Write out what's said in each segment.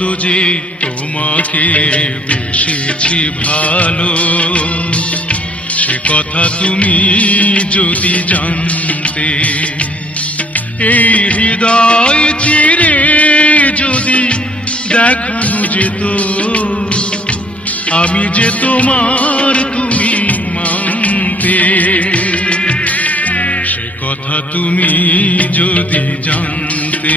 কত যে তোমাকে বেসেছি ভালো, সে কথা তুমি যদি জানতে, এই হৃদয় চিরে যদি দেখানো যেত, আমি যে তোমার তুমি মানতে, সে কথা তুমি যদি জানতে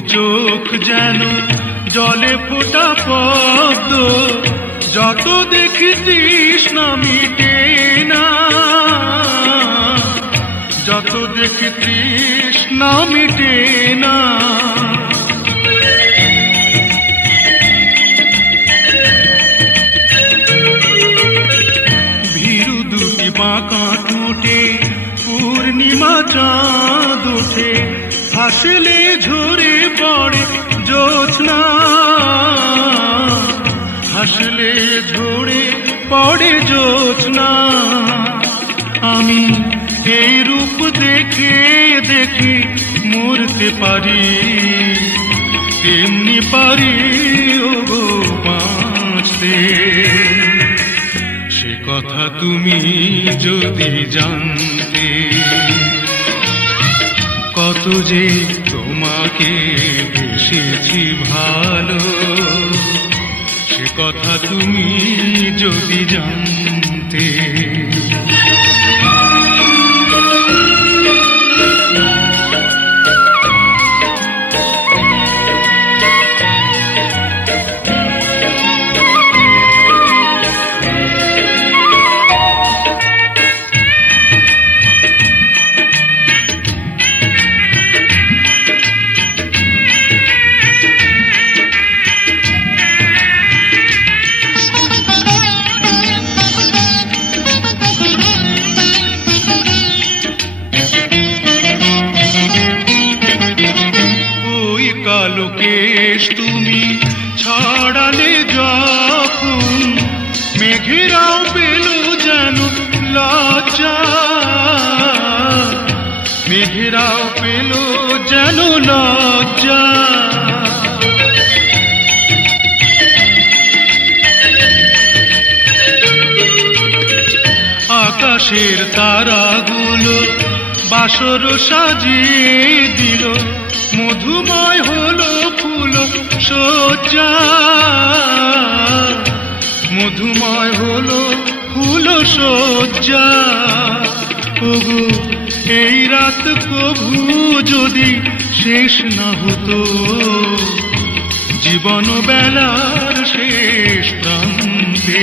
চোখ যেন জলে ফোটা পদ্ম। যত দেখি তৃষ্ণা মিটে না। যত দেখি তৃষ্ণা মিটে না। ভীরু দুটি বাঁকা টুটে পূর্ণিমা চাঁদ ওঠে। হাসলে ঝরে পড়ে জোছনা হাসলে ঝরে পড়ে জোছনা আমি এই রূপ দেখে দেখে মরতে পারি। তেমনি পারি ও গো বাঁচতে। সে কথা তুমি যদি জানতে কত যে তোমাকে বেসেছি ভালো। সে কথা তুমি যদি জানতে আকাশের তারাগুলো বাসর সাজিয়ে দিল। মধুময় হলো ফুল সজ্জা মধুময় হলো ফুল সজ্জা ওগো, এই রাত প্রভু যদি শেষ না হতো জীবন বেলার শেষ প্রান্তে